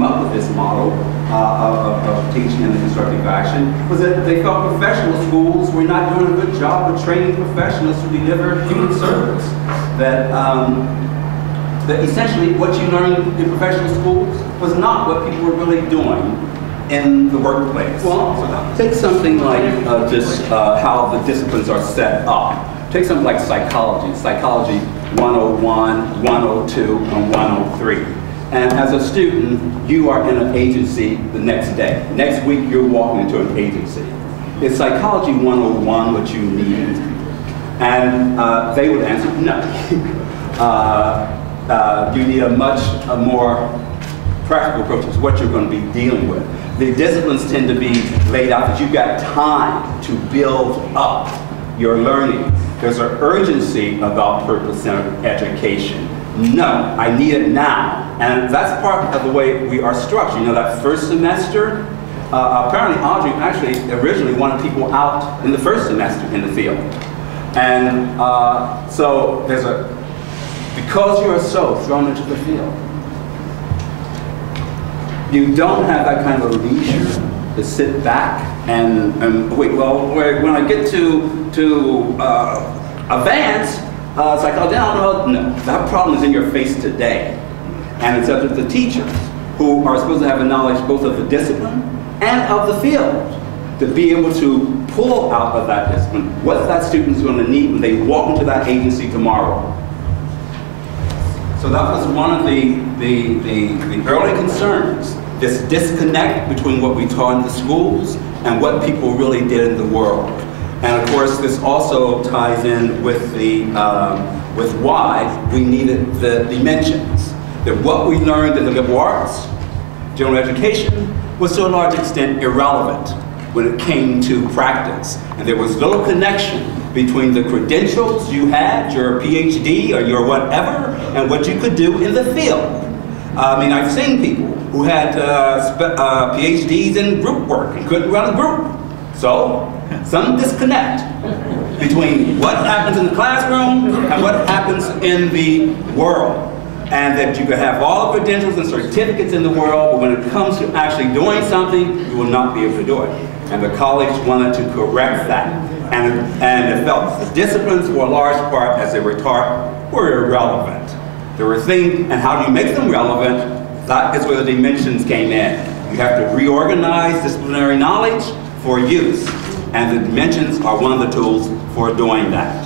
came up with this model of teaching and constructive action was that they felt professional schools were not doing a good job of training professionals to deliver human service. That essentially what you learned in professional schools was not what people were really doing in the workplace. Well, take something like just how the disciplines are set up. Take something like psychology. Psychology 101, 102, and 103. And as a student, you are in an agency the next day. Next week, you're walking into an agency. Is Psychology 101 what you need? And they would answer, no. You need a much more practical approach to what you're going to be dealing with. The disciplines tend to be laid out that you've got time to build up your learning. There's an urgency about purpose-centered education. No, I need it now. And that's part of the way we are structured. You know, that first semester, apparently Audrey actually originally wanted people out in the first semester in the field. And so there's because you are so thrown into the field, you don't have that kind of leisure to sit back and wait, well, when I get to advance, it's like, oh, no, that problem is in your face today. And it's up to the teachers, who are supposed to have a knowledge both of the discipline and of the field, to be able to pull out of that discipline what that student is going to need when they walk into that agency tomorrow. So that was one of the early concerns, this disconnect between what we taught in the schools and what people really did in the world. And of course, this also ties in with with why we needed the dimensions. That what we learned in the liberal arts, general education, was to a large extent irrelevant when it came to practice. And there was little connection between the credentials you had, your PhD or your whatever, and what you could do in the field. I mean, I've seen people who had PhDs in group work and couldn't run a group. So, some disconnect between what happens in the classroom and what happens in the world. And that you can have all the credentials and certificates in the world, but when it comes to actually doing something, you will not be able to do it. And the college wanted to correct that. And it felt the disciplines, for a large part, as they were taught, were irrelevant. There were things, and how do you make them relevant? That is where the dimensions came in. You have to reorganize disciplinary knowledge for use. And the dimensions are one of the tools for doing that.